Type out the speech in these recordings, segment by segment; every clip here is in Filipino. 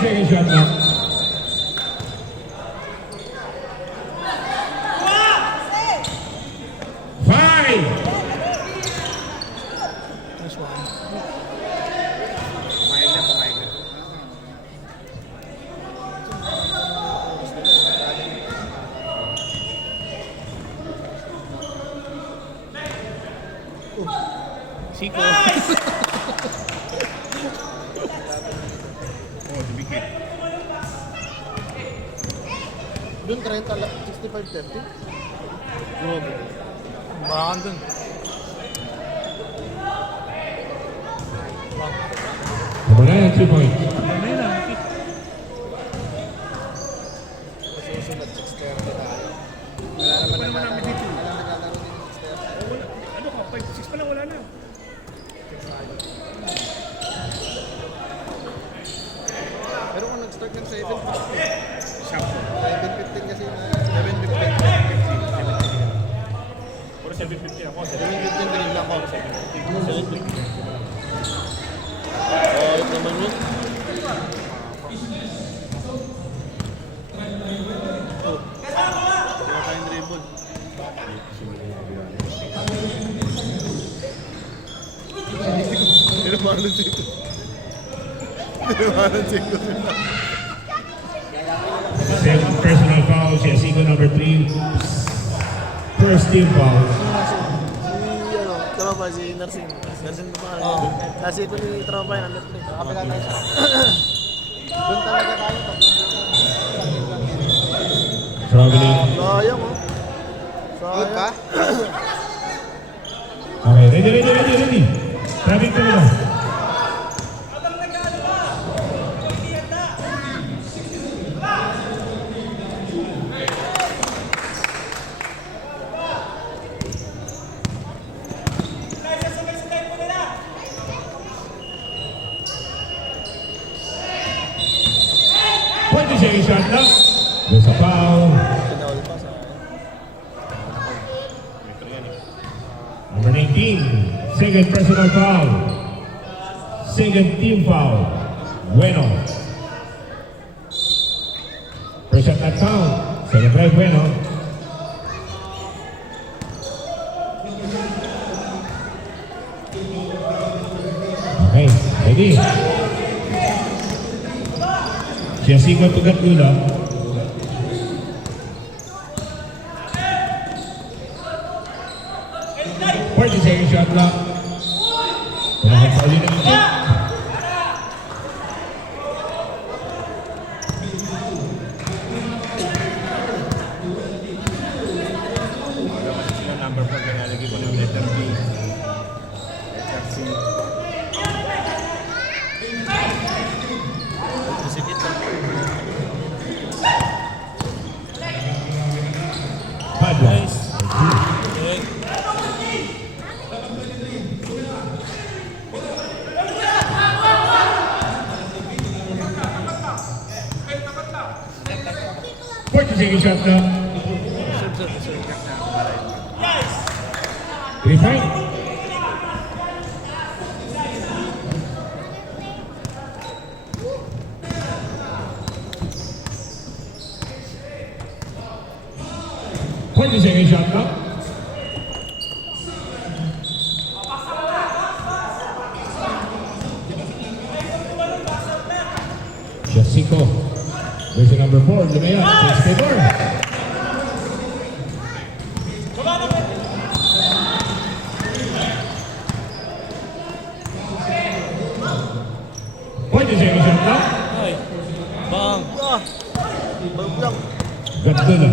Second shot now. Five. Nice one. Pumayag na. Siko. Dibikit. Doon 30, 65-30. Grabe. Bakan dun. Number 9, 2 points. Ano yun ah? Susunod 6-30 tayo. Wala naman namin dito. Wala naglalaro din ng 6-30. Ano ka? 5-6 pa lang, wala na. Pero kung nag-start ng 7, Sakto. 7-15 kasi na 7-15. Puro 750 ako. 7-15 din lang ako. 7-15. Oh, ito naman yun. Oh. Wala tayong dribble. Tinabanan dito. Tinabanan dito. Second personal foul, Jessico number 3. First team foul. Tropa si Narsin. Narsin pa pala. Kasi ito ni tropa yan. Kapila tayo siya. Doon talaga tayo. Traveling. Sayang oh. Sayang. Pa? Okay, ready. Traveling ko na. Second shot na. There's a foul. Pinawal pa sa Number 19. Second personal foul. Second team foul. Bueno. First shot not foul. Second try Bueno. Okay, ready. Jessica tugat dulu. 40 second shot clock. Wala kang pauli ng shot. Number 4 na nalagay ko ng letter B. Letter C. Sikit lang. Padua. Second shot na. 3-5. Second shot na. Jessico. Version number 4, lumayan. 64. Pwede siya yung shot na? Ay. Bang. Baglang. Ganda na.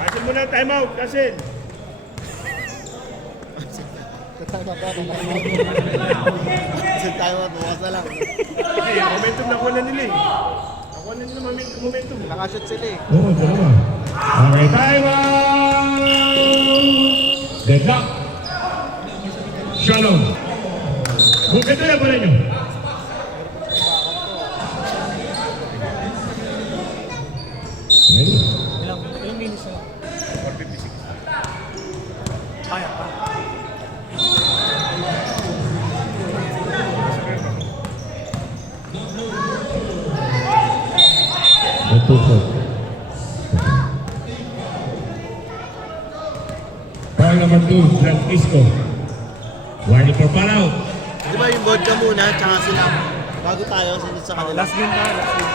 Kasin mo na, time out, kasin. Kasi tayo, bukas na lang. Momentum nakuha na nila eh. Nakuha na nila momentum. Nakashoot sila eh. Oo, dalawa. Okay, time out! Deadlock. Shalom. Bukit na lang pala nyo. Ready? Ilang minutes na lang. 456. Kaya pa. Ito po. Foul number 2, Francisco. Warning for foul out. Di ba yung vodka muna, tsaka sila. Bago tayo, sunod sa kanila. Last game na, last game.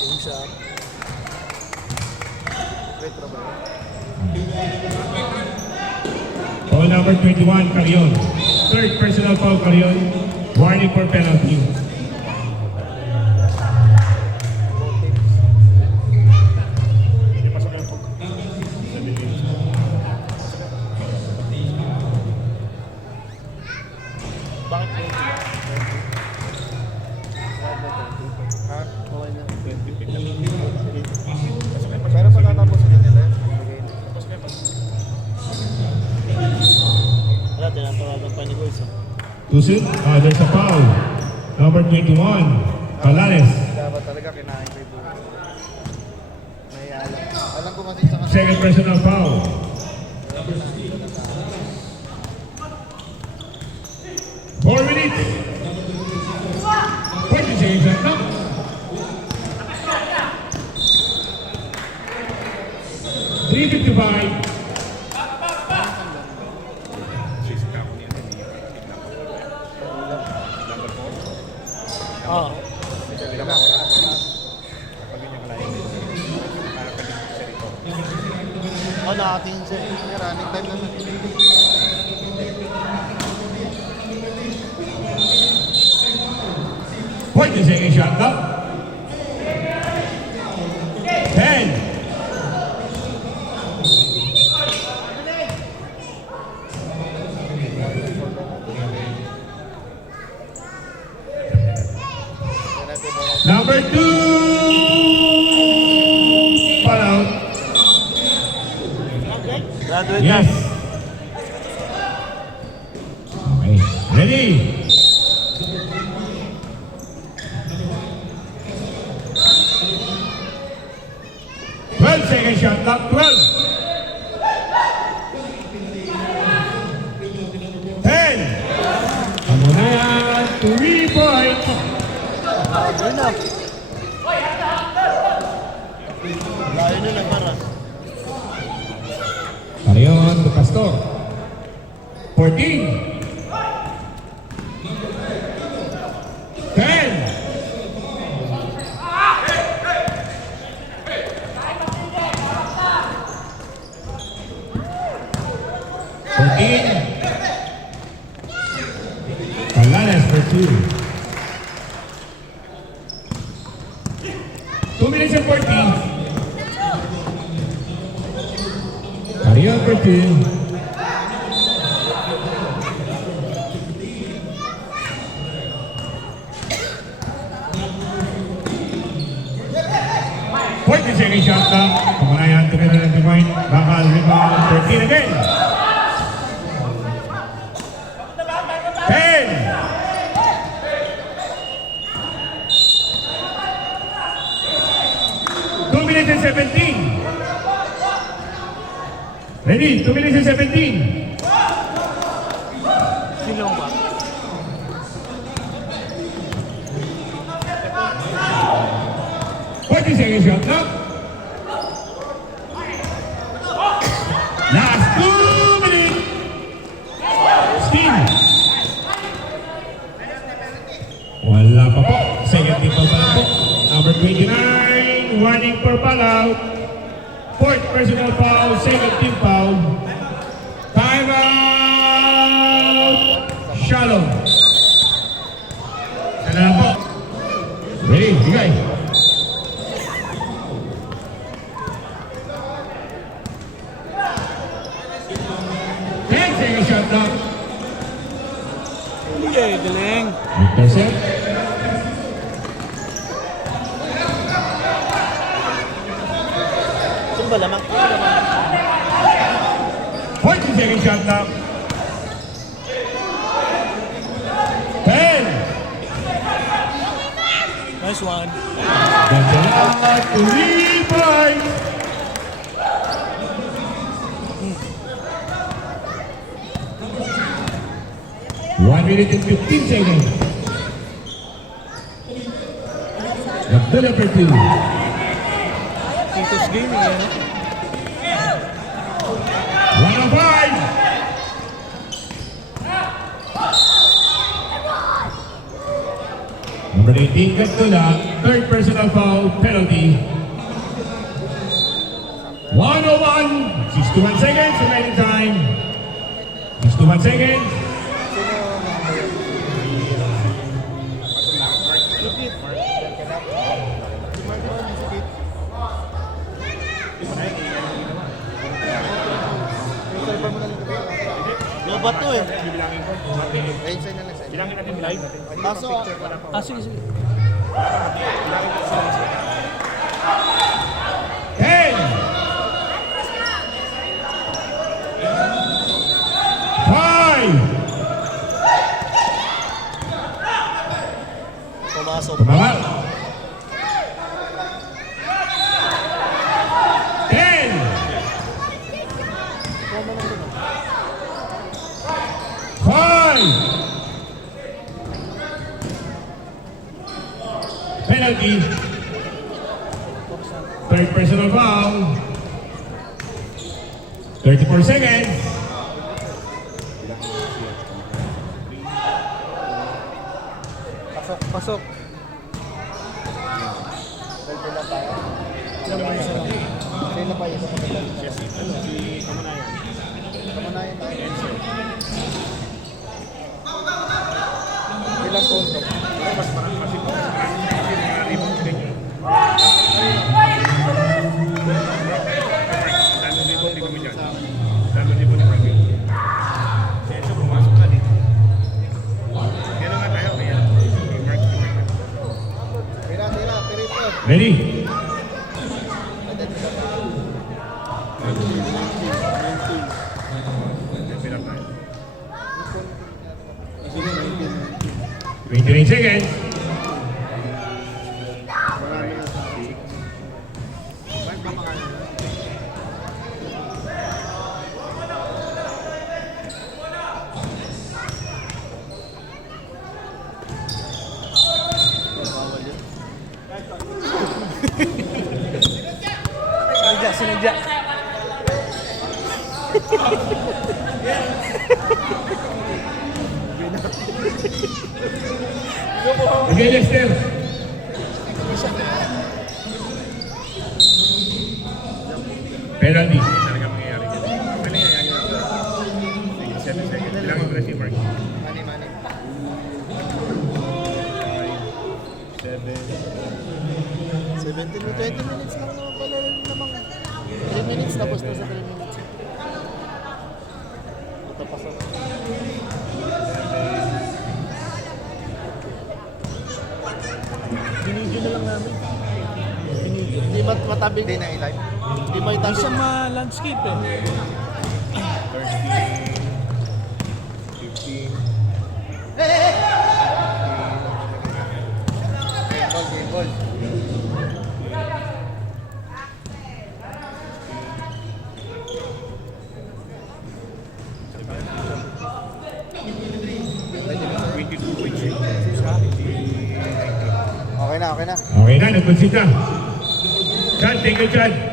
Game shot. Retro ba? Foul number 21, Carion. Third personal foul, Carion. Warning for penalty. Hindi pasok yung pag... Bakit game? Ha? Okay na. 20 pick lang. Pero pagkatapos nila, Tapos na yung pag... wala, tinatawagan pa ni Boys. Tusit, there's a foul. Number 21, Calales. Dapat talaga kinain ko ito. May alam ko kasi sa kanila. Second personal foul. Four minutes. 40 seconds left now. $3.55. Sisika ako niya. Number 4. Oo. Lama ko na. Kapag yun yung line. Para pag sa rito. Oh, nakatingin siya. May running time naman. Point the second shot clock. 10. Number 2. Foul out. Graduate Yes. Okay. Ready? Second shot clock, 12. 10. Amo na yan, 3 points. Ayun na. Layo na lang para. Carion to Pastor. 14. 10. Palanas for 2. 2 minutes and 14. Carion for 2. Second shot clock. Pumanayan to the point. Bakal rebound. 13 again. 10. Two minutes and 17. Ready? 2 minutes and 17. Sino ba? Second shot clock. Last 2 minutes. Steve. Wala pa po. Second team pa pala po. Number 29. Warning for foul out. Fourth personal foul. Second team foul. Time out. Shalom. Ano na po? Ready? Bigay. ba lamang? Yung lamang. 40 second shot clock. 10. Nice one. Ganda na, 3 points. One minute and 15 seconds. Abdullah for 2. Tito's game, eh, ano? 105. Number 18, Abdullah. Third personal foul, penalty. 101. 61 seconds remaining time. 61 seconds. Lobat to eh. Bilangin ko. Bilangin natin live. Kaso, Sige, sige. 10. 5. pumasok. Tumawal. 10. 5. Penalty. Third personal foul. 34 seconds. Pasok. Sino pa yun? Si Kamanayan. Ilang punto? Mas marami kasi mga rebound sa kanya. Dami rebound, di kami dyan. Dami rebound ni Frankie. Si Enzo pumasok na dito. Kaya nga tayo, kaya. Tira, perito. Ready? Pilang tayo. 29 seconds. Sinadya. Okay, Lester. Penalty. Talaga mangyayari dyan. Ano nangyayari yun? 7 seconds. Bilangin ko na si Mark. 5, 7, 17 to 20 minutes lang naman pala namang 3 minutes tapos na sa 3 minutes. Ito pasok. Binidyo na lang namin. Hindi matabig. Hindi na i-live. Hindi may Hindi tabig. siya ma-landscape eh. 13, 15. Ball. Okay na. Okay na, nag-concede na. Chad, take it, Chad.